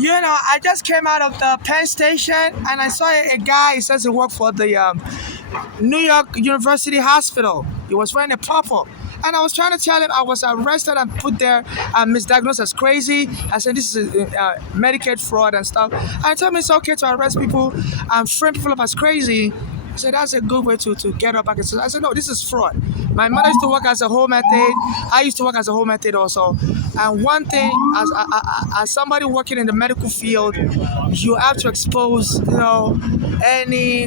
I just came out of the Penn Station and I saw a guy. He says he worked for the New York University Hospital. He was wearing a purple. And I was trying to tell him I was arrested and put there misdiagnosed as crazy. I said this is Medicaid fraud and stuff. And he told me it's okay to arrest people and frame people up as crazy. He said that's a good way to get up back. I said no, this is fraud. My mother used to work as a home health aide. I used to work as a home health aide also. And one thing, as somebody working in the medical field, you have to expose, any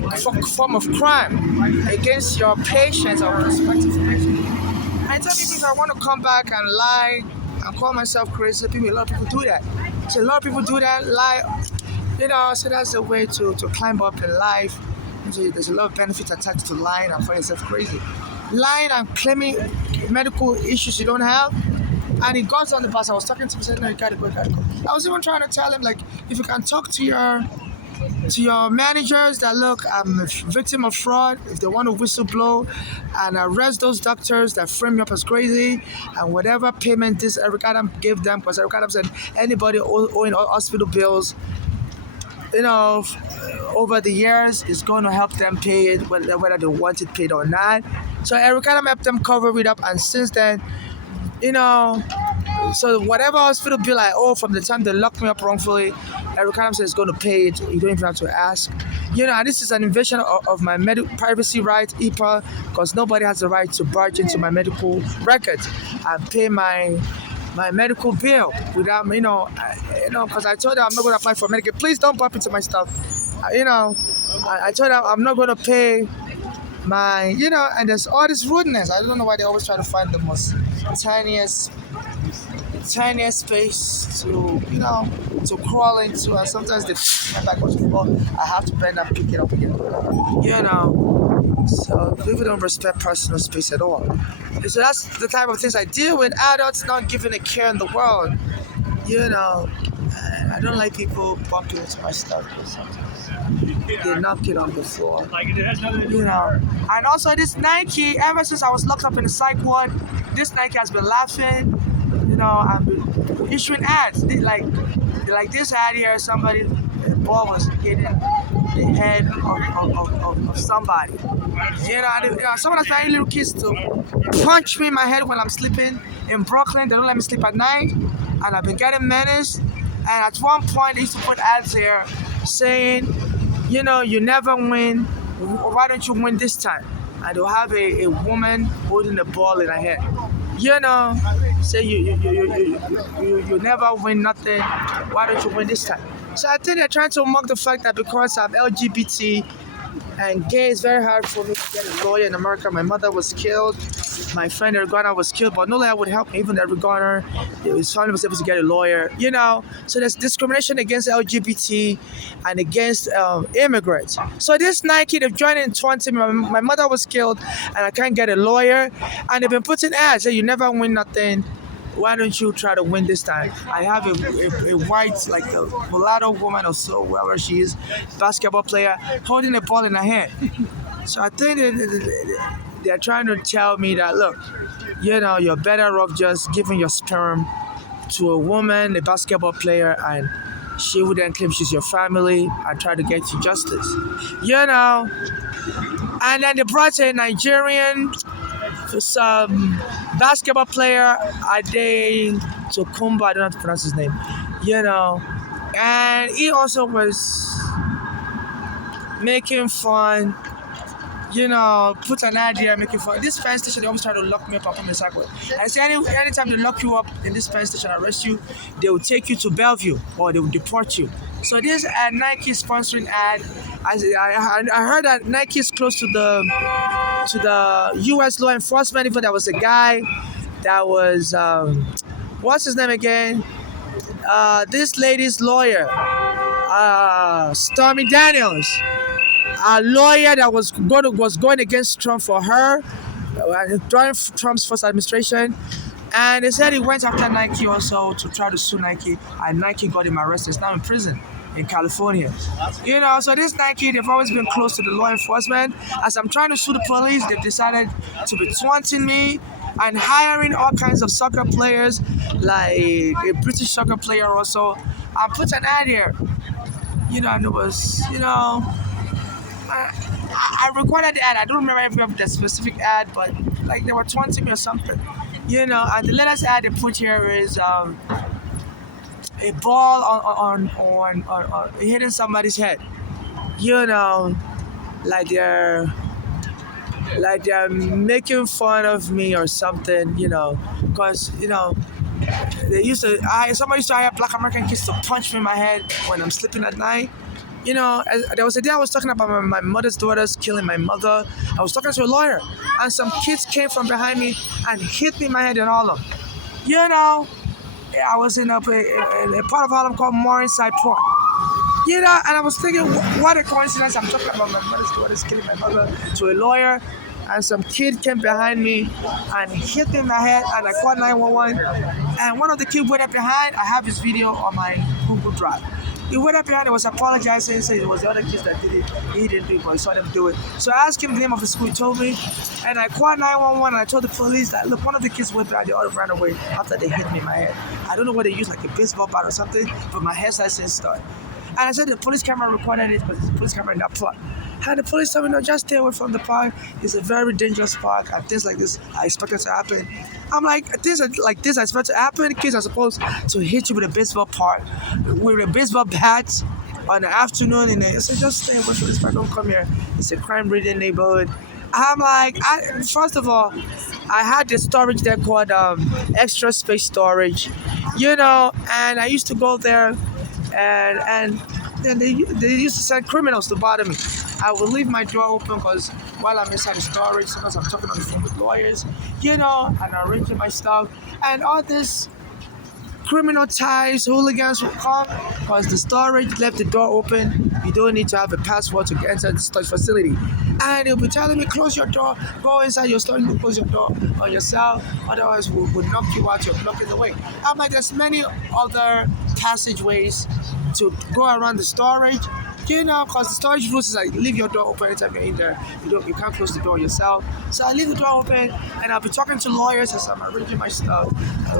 form of crime against your patients or prospective patients. I tell people if I want to come back and lie and call myself crazy, a lot of people do that. So a lot of people do that, lie, so that's the way to climb up in life. So there's a lot of benefits attached to lying and calling yourself crazy. Lying and claiming medical issues you don't have. And he got on the bus. I was talking to him, he said, no, you gotta go. I was even trying to tell him, like, if you can talk to your managers that look, I'm a victim of fraud. If they want to whistleblow and arrest those doctors that frame me up as crazy, and whatever payment this Eric Adams gave them, because Eric Adams said anybody owing hospital bills, over the years is going to help them pay it, whether they want it paid or not. So Eric Adams helped them cover it up, and since then, so whatever hospital bill I owe from the time they locked me up wrongfully, Eric Adams says is going to pay it. You don't even have to ask. And this is an invasion of my privacy rights, EPA, because nobody has the right to barge into my medical records and pay my medical bill without, because I told them I'm not going to apply for Medicaid. Please don't bump into my stuff. I told them I'm not going to pay my, and there's all this rudeness. I don't know why they always try to find the most tiniest space to crawl into, and sometimes they my back was full. I have to bend and pick it up again. So people don't respect personal space at all. So that's the type of things I deal with. Adults not giving a care in the world. I don't like people bumping into my stuff. They knock it on the floor. And also this Nike, ever since I was locked up in the psych ward, this Nike has been laughing. I've been issuing ads. Like this ad here, somebody, the ball was hitting the head of somebody. Someone that's very little kids to punch me in my head when I'm sleeping in Brooklyn. They don't let me sleep at night, and I've been getting menaced. And at one point, they used to put ads here saying, you never win. Why don't you win this time? And they'll have a woman holding the ball in her head. Say you never win nothing. Why don't you win this time? So I think they're trying to mock the fact that because I'm LGBT and gay, it's very hard for me to get a lawyer in America. My mother was killed. My friend Eric Garner was killed, but no lawyer would help me. Even Eric Garner, his family was able to get a lawyer. So there's discrimination against LGBT and against immigrants. So this Nike, they've joined in 20. My mother was killed, and I can't get a lawyer. And they've been putting ads say you never win nothing. Why don't you try to win this time? I have a white, like a mulatto woman or so, whoever she is, basketball player, holding a ball in her hand. So I think they're trying to tell me that, look, you're better off just giving your sperm to a woman, a basketball player, and she would then claim she's your family and try to get you justice. And then they brought a Nigerian, some basketball player, Ade Tokumbo, I don't know how to pronounce his name, and he also was making fun, put an idea, making fun. This fence station, they always try to lock me up and put me in cycle. I say anytime they lock you up in this fence station, arrest you, they will take you to Bellevue or they will deport you. So this Nike sponsoring ad, I heard that Nike is close to the U.S. law enforcement. Even there was a guy that was, what's his name again? This lady's lawyer, Stormy Daniels, a lawyer that was going against Trump for her, during Trump's first administration. And they said he went after Nike also to try to sue Nike, and Nike got him arrested. He's now in prison in California. So this Nike, they've always been close to the law enforcement. As I'm trying to sue the police, they've decided to be taunting me and hiring all kinds of soccer players, like a British soccer player also. I put an ad here, and it was, I recorded the ad. I don't remember every of the specific ad, but like they were taunting me or something, And the latest ad they put here is a ball on hitting somebody's head, you know, like they're making fun of me or something, because somebody used to hire black American kids to punch me in my head when I'm sleeping at night. There was a day I was talking about my mother's daughters killing my mother. I was talking to a lawyer, and some kids came from behind me and hit me in my head in Harlem. I was in a part of Harlem called Morningside Park. And I was thinking, what a coincidence. I'm talking about my mother's daughters killing my mother to a lawyer, and some kid came behind me and hit me in my head, and I called 911. And one of the kids went up behind. I have his video on my Google Drive. He went up behind and was apologizing, saying it was the other kids that did it. He didn't do it, but he saw them do it. So I asked him the name of the school. He told me, and I called 911 and I told the police that, look, one of the kids went behind, the other ran away after they hit me in my head. I don't know what they used, like a baseball bat or something, but my hair started started. And I said the police camera recorded it, but the police camera in that plot. And the police told me, no, just stay away from the park. It's a very dangerous park, and things like this I expected to happen. I'm like, things like this I expect to happen. Kids are supposed to hit you with a baseball with a baseball bat on the afternoon. So just stay away from this park. Don't come here. It's a crime-ridden neighborhood. I'm like, first of all, I had this storage there called Extra Space Storage, and I used to go there, and then they used to send criminals to bother me. I would leave my door open because while I'm inside the storage, sometimes I'm talking on the phone with lawyers, and arranging my stuff. And all this criminal ties, hooligans will come because the storage left the door open. You don't need to have a password to enter the storage facility. And they'll be telling me, close your door, go inside your storage, close your door on yourself, otherwise we'll knock you out, you're blocking the way. I'm like, there's many other passageways to go around the storage, because the storage rules is like, leave your door open anytime you're in there. You can't close the door yourself. So I leave the door open, and I'll be talking to lawyers as I'm arranging my stuff,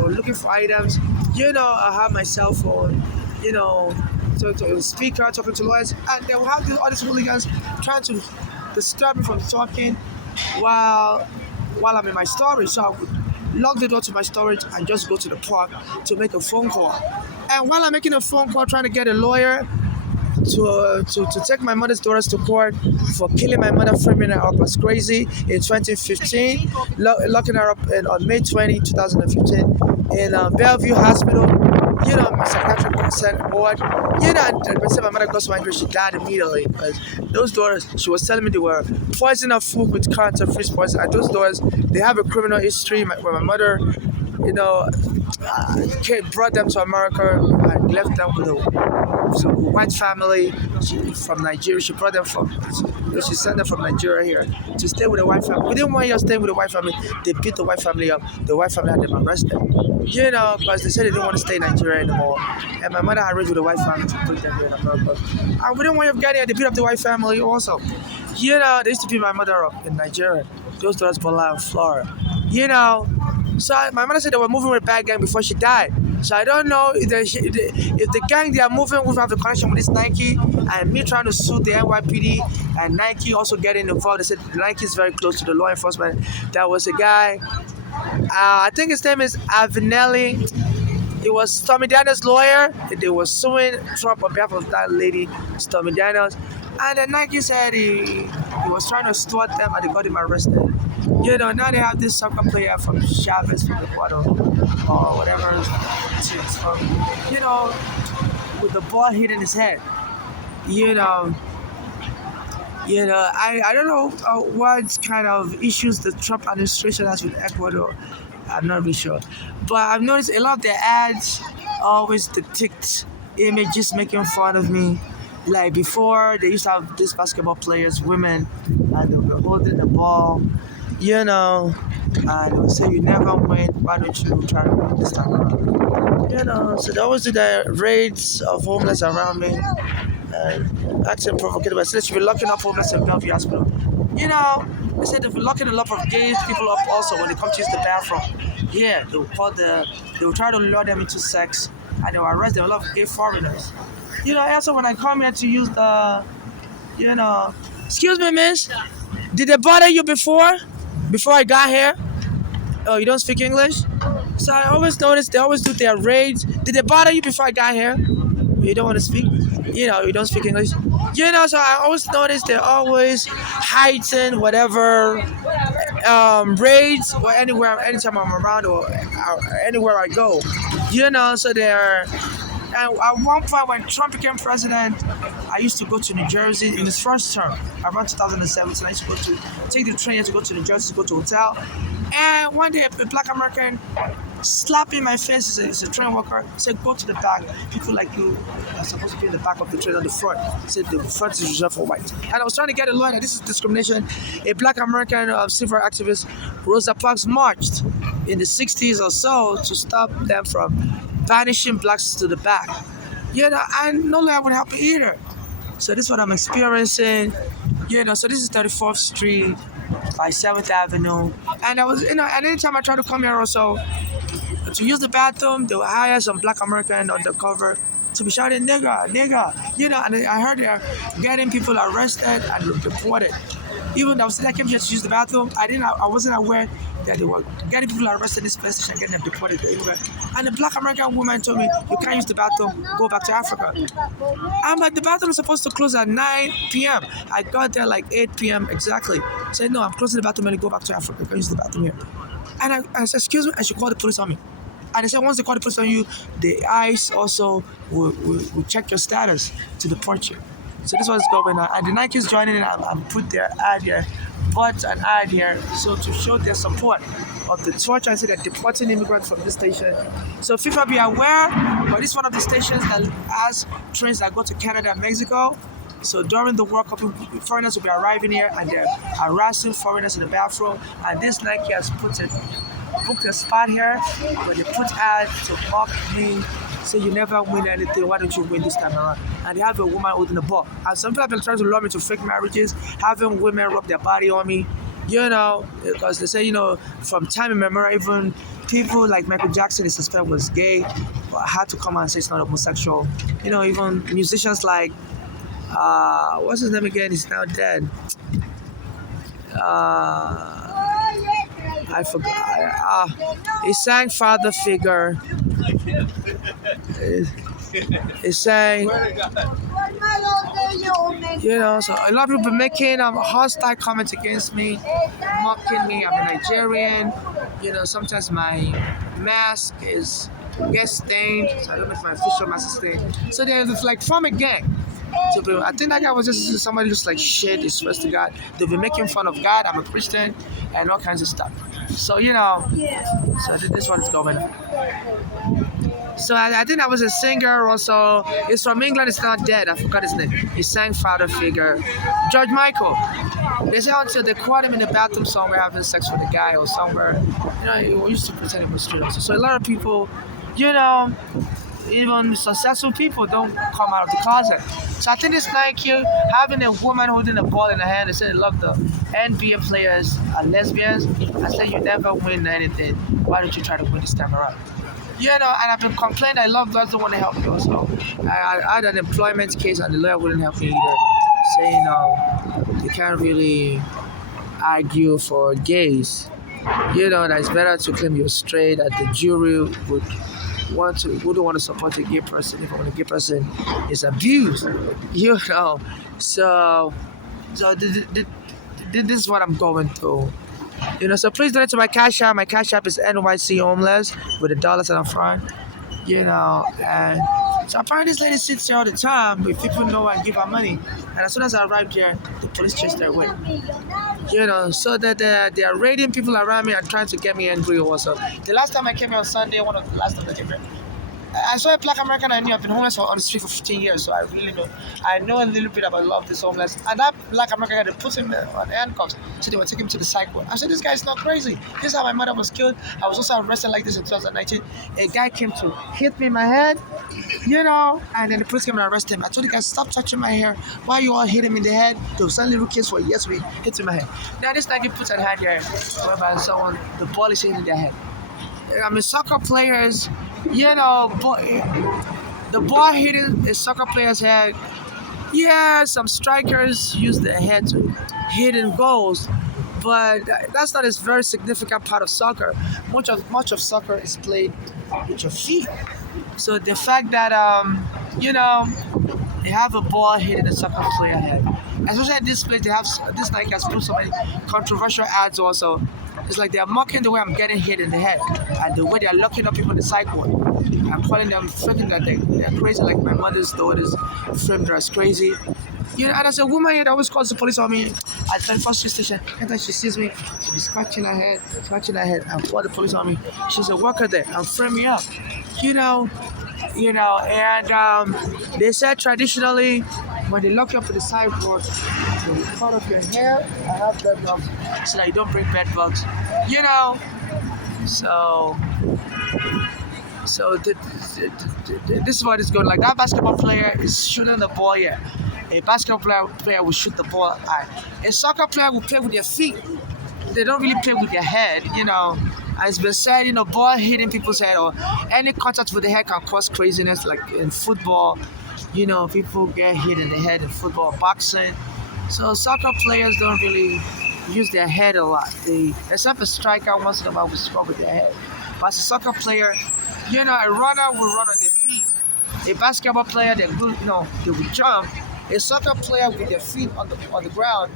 looking for items. I have my cell phone, to the speaker, talking to lawyers, and they will have all these hooligans trying to disturb me from talking while I'm in my storage. So I would lock the door to my storage and just go to the park to make a phone call. And while I'm making a phone call, trying to get a lawyer to take my mother's daughters to court for killing my mother, framing her up as crazy in 2015, locking her up on May 20, 2015 in Bellevue Hospital. My psychiatric consent board. And my mother got so angry she died immediately because those daughters, she was telling me they were poisoning her food with cancer-free poison. And those daughters, they have a criminal history where my mother, brought them to America and left them with a white family from Nigeria. She brought them she sent them from Nigeria here to stay with a white family. We didn't want her staying with a white family. They beat the white family up. The white family had them arrested. Because they said they didn't want to stay in Nigeria anymore. And my mother had raised with a white family to put them here in America. And we didn't want her getting here. They beat up the white family also. They used to beat my mother up in Nigeria. Those daughters Bola and Flora. So my mother said they were moving with a bad gang before she died. So I don't know if the gang they are moving will have a connection with this Nike, and me trying to sue the NYPD and Nike also getting involved. They said Nike is very close to the law enforcement. There was a guy, I think his name is Avinelli. It was Stormy Daniels' lawyer. They were suing Trump on behalf of that lady, Stormy Daniels. And then Nike said he was trying to extort them and they got him arrested. Now they have this soccer player from Chavez from Ecuador or whatever it's from, with the ball hitting his head. I don't know what kind of issues the Trump administration has with Ecuador. I'm not really sure. But I've noticed a lot of their ads always depict images making fun of me. Like before, they used to have these basketball players, women, and they were holding the ball, and they would say, you never win, why don't you try to win this time around? So they always do the raids of homeless around me. That's provocative. I said they should be locking up homeless in Bellevue Hospital. You know, they said they've been locking a lot of gay people up also when they come to use the bathroom. Yeah, they will try to lure them into sex and they will arrest them, a lot of gay foreigners. Also when I come here to use you know, excuse me, miss, did they bother you before I got here? Oh, you don't speak English? So I always notice they always do their raids. Did they bother you before I got here? You don't want to speak? You don't speak English? So I always notice they always heighten whatever raids or anytime I'm around or anywhere I go. So they're and at one point, when Trump became president, I used to go to New Jersey in his first term, around 2017. I used to go to take the train to go to New Jersey to go to a hotel. And one day, a black American slapped me in my face. He's a train worker. Said, "Go to the back. People like you are supposed to be in the back of the train, on the front." Said the front is reserved for white. And I was trying to get a lawyer. This is discrimination. A black American civil activist, Rosa Parks, marched in the 60s or so to stop them from banishing blacks to the back. And no lawyer would help either. So this is what I'm experiencing. So this is 34th Street by 7th Avenue. And I was, and anytime I try to come here also to use the bathroom, they will hire some black American undercover to be shouting nigga, nigga. And I heard they're getting people arrested and deported. Even though I came here to use the bathroom, I wasn't aware that they were getting people arrested in this place station, getting them deported anywhere. And the black American woman told me, "You can't use the bathroom, go back to Africa." I'm like, the bathroom is supposed to close at 9 p.m. I got there like 8 p.m. exactly. I said, "No, I'm closing the bathroom and go back to Africa. I can use the bathroom here." And I said, "Excuse me, I should call the police on me." And they said, once they call the police on you, the ICE also will check your status to deport you. So this was going on. And the Nike's joining in and put their ad here, bought an ad here, so to show their support of the torture and say they're deporting immigrants from this station. So FIFA, be aware, but this is one of the stations that has trains that go to Canada and Mexico. So during the World Cup, foreigners will be arriving here and they're harassing foreigners in the bathroom. And this Nike has booked a spot here where they put ads to mock me. Say you never win anything, why don't you win this time around? And they have a woman holding the ball. And some people have been trying to lure me to fake marriages, having women rub their body on me, because they say, from time immemorial, even people like Michael Jackson, they suspect was gay, but had to come out and say it's not homosexual. Even musicians like, what's his name again? He's now dead. I forgot. He sang Father Figure. He sang, so a lot of people making hostile comments against me, mocking me. I'm a Nigerian. Sometimes my mask gets stained, so I don't make my official mask stained. So they're like from a gang. So I think that guy was just somebody who's like shit, he swears to God. They've been making fun of God, I'm a Christian, and all kinds of stuff. So, so this one is going on. So I think I was a singer also. He's from England, he's not dead, I forgot his name. He sang Father Figure. George Michael. They say until they caught him in the bathroom somewhere having sex with a guy or somewhere. He used to pretend he was straight. So a lot of people, even successful people don't come out of the closet. So I think it's like you having a woman holding a ball in her hand and saying, "Look, the NBA players are lesbians." I say you never win anything. Why don't you try to win this time around? And I've been complaining that lawyers don't want to help me also. I had an employment case and the lawyer wouldn't help me either, saying you can't really argue for gays. That it's better to claim you're straight, that the jury wouldn't want to support a gay person if a gay person is abused. So this is what I'm going through. So please donate to my Cash App. My Cash App is NYC Homeless with the dollars in the front. And so apparently this lady sits here all the time, but people know I give her money. And as soon as I arrived here, the police chased her away. So that they are raiding people around me and trying to get me angry also. The last time I came here on Sunday, one of the last times I came here, I saw a black American I knew. I've been homeless on the street for 15 years, so I really know. I know a little bit about a lot of this homeless. And that black American guy, they put him on handcuffs, so they were taking him to the psych ward. I said, this guy's not crazy. This is how my mother was killed. I was also arrested like this in 2019. A guy came to hit me in my head, and then the police came and arrested him. I told the guy, stop touching my hair. Why you all hitting me in the head? They were suddenly little kids for years, we hit in my head. Now this guy puts a hand here, whereby someone, the ball is hitting their head. I mean, soccer players, the ball hitting a soccer player's head. Yeah, some strikers use their head to hit in goals, but that's not a very significant part of soccer. Much of soccer is played with your feet. So the fact that they have a ball hitting a soccer player head, especially at this place, they have this Nike has put so many controversial ads also. It's like they're mocking the way I'm getting hit in the head and the way they're locking up people in the psych ward. I'm calling them freaking that they're crazy, like my mother's daughters framed her as crazy. And as a woman here that always calls the police on me at 21st station, anytime she sees me, she'll be scratching her head, and call the police on me. She's a worker there and frame me up. And they said traditionally when they lock you up in the sidewalk, they will cut off your hair and have bed bugs so that you don't bring bed bugs. So this is what it's going like. That basketball player is shooting the ball here. A basketball player will shoot the ball high. A soccer player will play with their feet. They don't really play with their head, And it's been said, ball hitting people's head or any contact with the head can cause craziness, like in football. People get hit in the head in football, boxing. So soccer players don't really use their head a lot. Except a striker once in a while will score with their head. But as a soccer player, a runner will run on their feet. A basketball player, they will jump. A soccer player with their feet on the ground,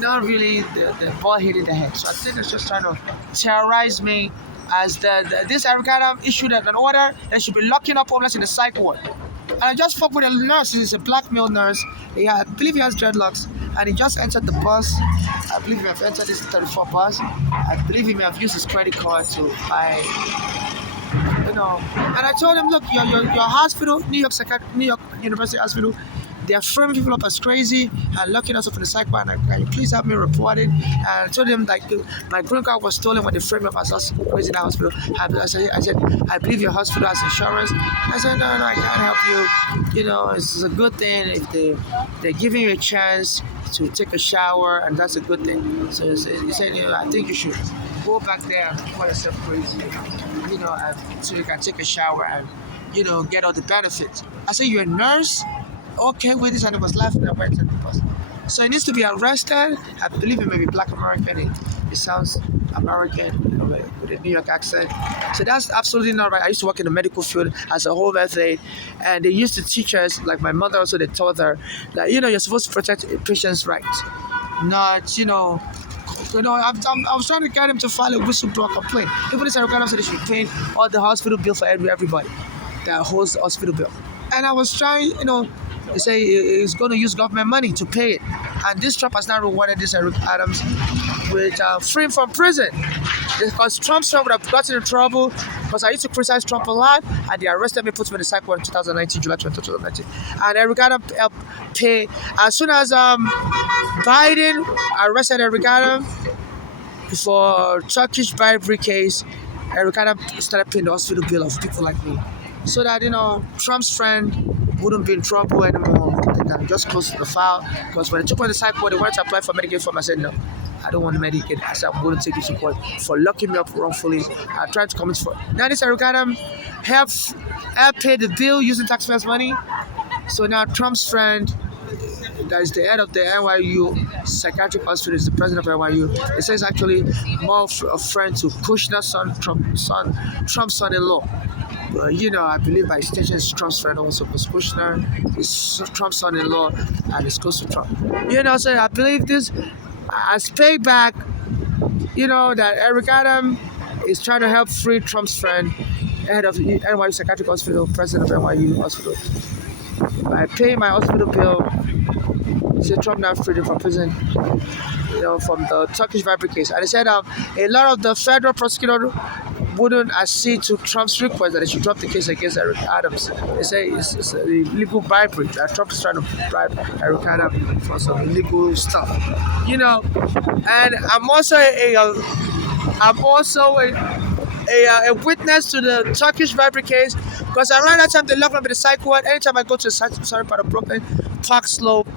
not really the ball hitting the head. So I think it's just trying to terrorize me as this Eric Adams issued an order that should be locking up homeless in the psych ward. And I just spoke with a nurse. He's a black male nurse. I believe he has dreadlocks. And he just entered the bus. I believe he may have entered this 34 bus. I believe he may have used his credit card to buy, And I told him, look, your hospital, New York University Hospital, they're framing people up as crazy and locking us up in the psych ward. Can you please have me report it? And I told him my green card was stolen when they framed me up as crazy in the hospital. I said, I believe your hospital has insurance. I said, no, I can't help you. It's a good thing if they're giving you a chance to take a shower, and that's a good thing. So he said, I think you should go back there and call yourself crazy, so you can take a shower and, get all the benefits. I said, you're a nurse? Okay with this, and he was laughing and went to the bus. So he needs to be arrested. I believe he may be black American. He sounds American with a New York accent. So that's absolutely not right. I used to work in the medical field as a home health aide, and they used to teach us, like my mother also, they taught her that you're supposed to protect a patient's rights, not I was trying to get him to file a whistleblower complaint. Even this American said they should be paying all the hospital bill for everybody that holds the hospital bill. And I was trying, they say he's going to use government money to pay it. And this Trump has now rewarded this Eric Adams with freeing from prison. Because Trump would have gotten in trouble, because I used to criticize Trump a lot, and they arrested me, put me in the psych ward in 2019, July 2019. And Eric Adams helped pay. As soon as Biden arrested Eric Adams for Turkish bribery case, Eric Adams started paying the hospital bill of people like me. So that, Trump's friend wouldn't be in trouble anymore. They can just close the file. Because when they took me to the psych ward, they wanted to apply for Medicaid form. I said, no, I don't want Medicaid. I said, I'm going to take this report for locking me up wrongfully. I tried to commit for. Now this Eric Adams helped pay the bill using taxpayers' money. So now Trump's friend, that is the head of the NYU psychiatric hospital, is the president of NYU. It says actually more of a friend to Kushner's son, Trump's son-in-law. I believe by extension is Trump's friend also, because Kushner is Trump's son-in-law and is close to Trump. So I believe this as payback, that Eric Adams is trying to help free Trump's friend, head of the NYU Psychiatric Hospital, president of NYU Hospital. I pay my hospital bill. Say Trump now freed him from prison, from the Turkish bribery case. And they said a lot of the federal prosecutor wouldn't accede to Trump's request that they should drop the case against Eric Adams. They say it's a illegal bribery. That Trump is trying to bribe Eric Adams for some illegal stuff. And I'm also a witness to the Turkish bribery case because around that time they locked me up in the psych ward. Anytime I go to the southern part of Brooklyn, Park Slope,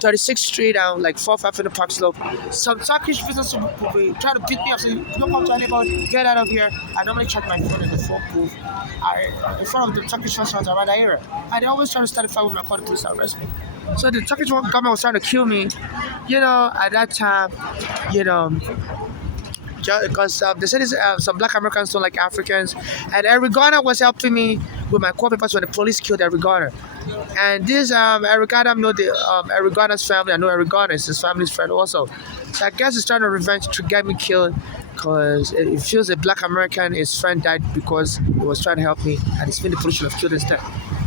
36th Street, and like 4-5 in the Park Slope, some Turkish visitors will be trying to beat me up, saying, "Don't come to anybody, get out of here." I normally check my phone in the phone booth in front of the Turkish restaurants around that area. And they always try to start a fight with my car, the police to arrest me. So the Turkish government was trying to kill me, at that time, because they said some black Americans don't like Africans, and Eric Garner was helping me with my court papers when the police killed Eric Garner. And this Eric Garner, I know Eric Garner's family. I know Eric Garner is his family's friend also. So I guess he's trying to revenge to get me killed because it feels a black American, his friend died because he was trying to help me, and he's been the police should have killed instead.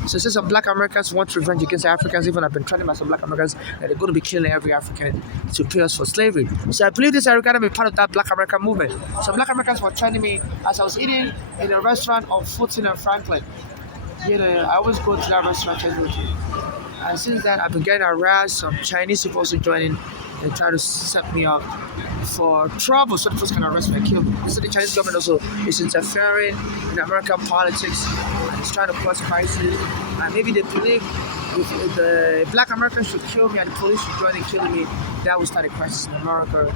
So since some black Americans want revenge against Africans, even I've been threatened by some black Americans that they're going to be killing every African to pay us for slavery. So I believe this Eric Garner be part of that black American movement. Some black Americans were threatening me as I was eating in a restaurant on Fulton and Franklin. I always go to that restaurant every day. And since then, I've been getting harassed. Some Chinese people also joining and trying to set me up for trouble so the person can arrest me and kill me. So the Chinese government also is interfering in American politics and it's trying to cause crisis. And maybe they believe if the black Americans should kill me and the police should join in killing me, that will start a crisis in America,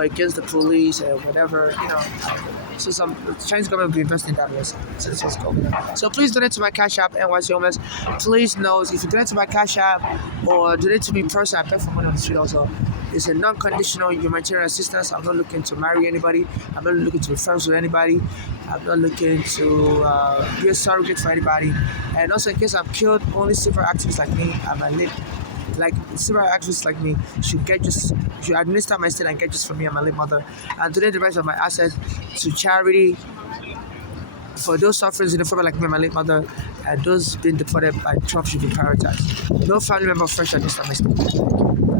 against the police and whatever, So some Chinese government will be investing in that way. So this was going on. So please donate to my Cash App, NYC Homeless. Please know if you donate to my Cash App or donate to me personally, I pay for money on the street also. It's a non-conditional humanitarian assistance. I'm not looking to marry anybody. I'm not looking to be friends with anybody. I'm not looking to be a surrogate for anybody. And also in case I'm killed, only civil activists like me and my late civil activists like me should administer my estate and get just for me and my late mother, and donate the rest of my assets to charity for those suffering in the form like me and my late mother, and those being deported by Trump should be prioritized. No family member fresh administer my estate.